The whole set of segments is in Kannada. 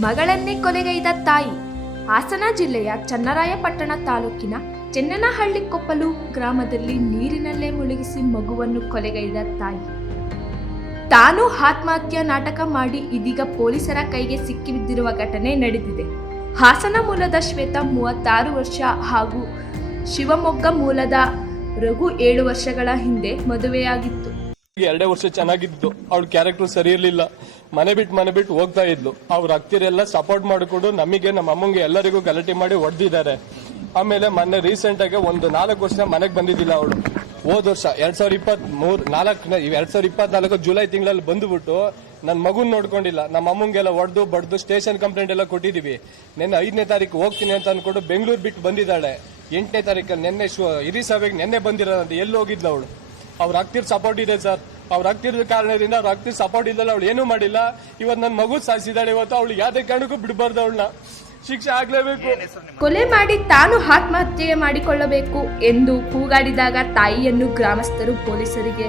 ಮಗಳನ್ನೇ ಕೊಲೆಗೈದ ತಾಯಿ. ಹಾಸನ ಜಿಲ್ಲೆಯ ಚನ್ನರಾಯಪಟ್ಟಣ ತಾಲೂಕಿನ ಚೆನ್ನನಹಳ್ಳಿ ಕೊಪ್ಪಲು ಗ್ರಾಮದಲ್ಲಿ ನೀರಿನಲ್ಲೇ ಮುಳುಗಿಸಿ ಮಗುವನ್ನು ಕೊಲೆಗೈದ ತಾಯಿ. ತಾನು ಆತ್ಮಹತ್ಯೆ ನಾಟಕ ಮಾಡಿ ಇದೀಗ ಪೊಲೀಸರ ಕೈಗೆ ಸಿಕ್ಕಿಬಿದ್ದಿರುವ ಘಟನೆ ನಡೆದಿದೆ. ಹಾಸನ ಮೂಲದ ಶ್ವೇತಾ ಮೂವತ್ತಾರು ವರ್ಷ ಹಾಗೂ ಶಿವಮೊಗ್ಗ ಮೂಲದ ರಘು ಏಳು ವರ್ಷಗಳ ಹಿಂದೆ ಮದುವೆಯಾಗಿತ್ತು. ಎರಡೇ ವರ್ಷ ಚೆನ್ನಾಗಿತ್ತು. ಅವಳ ಕ್ಯಾರೆಕ್ಟರ್ ಸರಿ ಇರ್ಲಿಲ್ಲ. ಮನೆ ಬಿಟ್ಟು ಮನೆ ಬಿಟ್ಟು ಹೋಗ್ತಾ ಇದ್ಲು. ಅವ್ರ ಅಕ್ತಿರೆಲ್ಲ ಸಪೋರ್ಟ್ ಮಾಡಿಕೊಂಡು ನಮಗೆ, ನಮ್ಮ ಅಮ್ಮಂಗೆ ಎಲ್ಲರಿಗೂ ಗಲಾಟೆ ಮಾಡಿ ಹೊಡೆದಿದ್ದಾರೆ ಆಮೇಲೆ ಮೊನ್ನೆ ರೀಸೆಂಟ್ ಆಗಿ ಒಂದು ನಾಲ್ಕು ವರ್ಷ ಮನೆಗೆ ಬಂದಿದ್ದಿಲ್ಲ ಅವಳು. ಹೋದ ವರ್ಷ, ಎರಡ್ ಸಾವಿರದ ಇಪ್ಪತ್ತ್ ಮೂರ್ ನಾಲ್ಕನೇ, ಎರಡ್ ಸಾವಿರದ ಇಪ್ಪತ್ನಾಲ್ಕು ಜುಲೈ ತಿಂಗಳಲ್ಲಿ ಬಂದುಬಿಟ್ಟು ನನ್ನ ಮಗುನ್ ನೋಡ್ಕೊಂಡಿಲ್ಲ. ನಮ್ಮ ಅಮ್ಮಂಗೆಲ್ಲ ಹೊಡೆದು ಬಡ್ದು ಸ್ಟೇಷನ್ ಕಂಪ್ಲೇಂಟ್ ಎಲ್ಲ ಕೊಟ್ಟಿದೀವಿ. ನಿನ್ನೆ ಐದನೇ ತಾರೀಕು ಹೋಗ್ತೀನಿ ಅಂತ ಅನ್ಕೊಂಡು ಬೆಂಗಳೂರು ಬಿಟ್ಟು ಬಂದಿದ್ದಾಳೆ. ಎಂಟನೇ ತಾರೀಕಲ್ಲಿ ನಿನ್ನೆ ಹಿರಿ ಸಭೆಗೆ ನಿನ್ನೆ ಬಂದಿರೋದಂತೆ ಎಲ್ಲಿ ಹೋಗಿದ್ಲು ಅವಳು? ಅವ್ರ ಆಗ್ತಿರ್ ಸಪೋರ್ಟ್ ಇದೆ ಸರ್. ಅವ್ರ ಆಗ್ತಿರೋ ಕಾರಣದಿಂದ ಅವ್ರ ಆಗ್ತಿರ್ ಸಪೋರ್ಟ್ ಇಲ್ಲ ಅವಳು ಏನೂ ಮಾಡಿಲ್ಲ. ಇವತ್ತು ನನ್ನ ಮಗು ಸಾಯಿಸಿದಾಳೆ ಇವತ್ತು ಅವಳು ಯಾವುದೇ ಕಾರಣಕ್ಕೂ ಬಿಡಬಾರ್ದು ಅವಳನ್ನ. ಶಿಕ್ಷೆ ಆಗ್ಲೇಬೇಕು. ಕೊಲೆ ಮಾಡಿ ತಾನು ಆತ್ಮಹತ್ಯೆ ಮಾಡಿಕೊಳ್ಳಬೇಕು ಎಂದು ಕೂಗಾಡಿದಾಗ ತಾಯಿಯನ್ನು ಗ್ರಾಮಸ್ಥರು ಪೊಲೀಸರಿಗೆ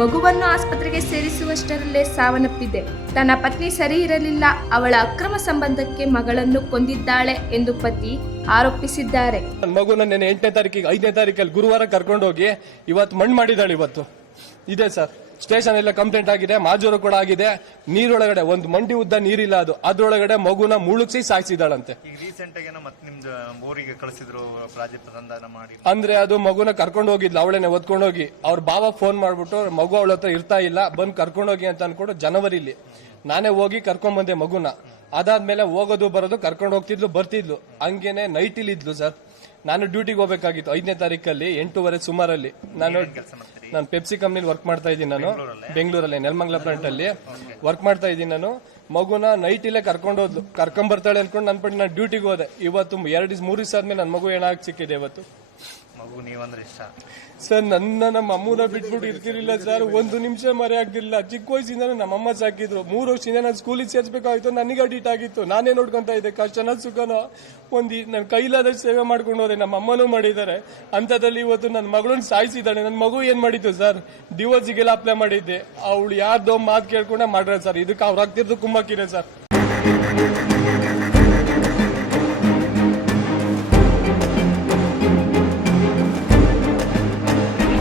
ಮಗುವನ್ನು ಆಸ್ಪತ್ರೆಗೆ ಸೇರಿಸುವಷ್ಟರಲ್ಲೇ ಸಾವನ್ನಪ್ಪಿದೆ. ತನ್ನ ಪತ್ನಿ ಸರಿ ಇರಲಿಲ್ಲ ಅವಳ ಅಕ್ರಮ ಸಂಬಂಧಕ್ಕೆ ಮಗಳನ್ನು ಕೊಂದಿದ್ದಾಳೆ ಎಂದು ಪತಿ ಆರೋಪಿಸಿದ್ದಾರೆ. ನನ್ನ ಮಗುನ ನನ್ನ ಎಂಟನೇ ತಾರೀಕಿಗೆ ಐದನೇ ತಾರೀಕಲ್ಲಿ ಗುರುವಾರ ಕರ್ಕೊಂಡೋಗಿ ಇವತ್ತು ಮಣ್ಣು ಮಾಡಿದಾಳೆ ಇವತ್ತು. ಇದೆ ಸರ್. ಸ್ಟೇಷನ್ ಎಲ್ಲ ಕಂಪ್ಲೇಂಟ್ ಆಗಿದೆ ಮಾಜೂರು ಕೂಡ ಆಗಿದೆ. ನೀರೊಳಗಡೆ ಒಂದು ಮಂಡಿ ಉದ್ದ ನೀರಿಲ್ಲ ಅದು. ಅದ್ರೊಳಗಡೆ ಮಗುನ ಮುಳುಗಿಸಿ ಸಾಯಿಸಿದಾಳಂತೆ ಅಂದ್ರೆ ಅದು ಮಗುನ ಕರ್ಕೊಂಡು ಹೋಗಿದ್ಲು ಅವಳೇನೆ ಹೋಗಿ. ಅವ್ರ ಬಾವ ಫೋನ್ ಮಾಡ್ಬಿಟ್ಟು ಮಗು ಅವಳ ಹತ್ರ ಇರ್ತಾ ಇಲ್ಲ ಬಂದ್ ಕರ್ಕೊಂಡು ಹೋಗಿ ಅಂತ ಅನ್ಕೊಂಡು ಜನವರಿಲಿ. ನಾನೇ ಹೋಗಿ ಕರ್ಕೊಂಡ್ ಬಂದೆ ಮಗುನ. ಅದಾದ್ಮೇಲೆ ಹೋಗೋದು ಬರೋದು ಕರ್ಕೊಂಡು ಹೋಗ್ತಿದ್ಲು ಬರ್ತಿದ್ಲು. ಹಂಗೇನೆ ನೈಟ್ ಇಲ್ಲಿ ಇದ್ಲು ಸರ್. ನಾನು ಡ್ಯೂಟಿಗೆ ಹೋಗ್ಬೇಕಾಗಿತ್ತು. ಐದನೇ ತಾರೀಕಲ್ಲಿ ಎಂಟೂವರೆ ಸುಮಾರಲ್ಲಿ. ನಾನು ನಾನು ಪೆಪ್ಸಿ ಕಂಪ್ನಿಲಿ ವರ್ಕ್ ಮಾಡ್ತಾ ಇದ್ದೀನಿ ನಾನು. ಬೆಂಗಳೂರಲ್ಲಿ? ನೆಲಮಂಗಲ ಪ್ಲಾಂಟ್ ಅಲ್ಲಿ ವರ್ಕ್ ಮಾಡ್ತಾ ಇದ್ದೀನಿ ನಾನು. ಮಗುನ ನೈಟ್ ಇಲ್ಲೇ ಕರ್ಕೊಂಡು ಹೋದ್ಲು. ಕರ್ಕೊಂಡ್ ಬರ್ತಾಳೆ ಅನ್ಕೊಂಡು ನನ್ನ ಪಟ್ಟಿ ನಾನು ಡ್ಯೂಟಿಗೆ ಹೋದೆ. ಇವತ್ತು ಎರಡು ದಿವಸ ಮೂರು ದಿವಸ ಆದ್ಮೇಲೆ ನನ್ನ ಮಗು ಏನಾಗಿ ಸಿಕ್ಕಿದೆ ಇವತ್ತು? ನೀವಂದ್ರೆ ಇಷ್ಟ. ಸರ್, ನನ್ನ ನಮ್ಮ ಅಮ್ಮನ ಬಿಟ್ಬಿಟ್ಟು ಇರ್ತಿರ್ಲಿಲ್ಲ ಸರ್. ಒಂದು ನಿಮಿಷ ಮರೆ ಆಗ್ತಿರ್ಲಿಲ್ಲ ಚಿಕ್ಕ ವಯಸ್ಸಿಂದ ನಮ್ಮ ಅಮ್ಮ ಸಾಕಿದ್ರು. ಮೂರು ವರ್ಷದಿಂದ ನಾನು ಸ್ಕೂಲಿಗೆ ಸೇರ್ಸ್ಬೇಕಾಗಿತ್ತು ನನಗೆ ಅಡಿಟ್ ಆಗಿತ್ತು. ನಾನೇ ನೋಡ್ಕೊಂತ ಇದ್ದೆ. ಕಷ್ಟನ, ಸುಖನೋ, ಒಂದು ನನ್ನ ಕೈಲಾದ ಸೇವೆ ಮಾಡ್ಕೊಂಡು ಹೋದೆ. ನಮ್ಮ ಅಮ್ಮನೂ ಮಾಡಿದ್ದಾರೆ. ಅಂಥದ್ರಲ್ಲಿ ಇವತ್ತು ನನ್ನ ಮಗಳನ್ನ ಸಾಯಿಸಿದ್ದಾಳೆ. ನನ್ನ ಮಗು ಏನು ಮಾಡಿತ್ತು ಸರ್? ಡಿವೋರ್ಸಿಗೆಲ್ಲ ಅಪ್ಲೈ ಮಾಡಿದ್ದೆ. ಅವಳು ಯಾರ್ದೋ ಮಾತು ಕೇಳ್ಕೊಂಡೆ ಮಾಡ್ರೆ ಸರ್. ಇದಕ್ಕೆ ಅವ್ರು ಆಗ್ತಿರೋದು ಕುಮ್ಮಕ್ಕಿದೆ ಸರ್.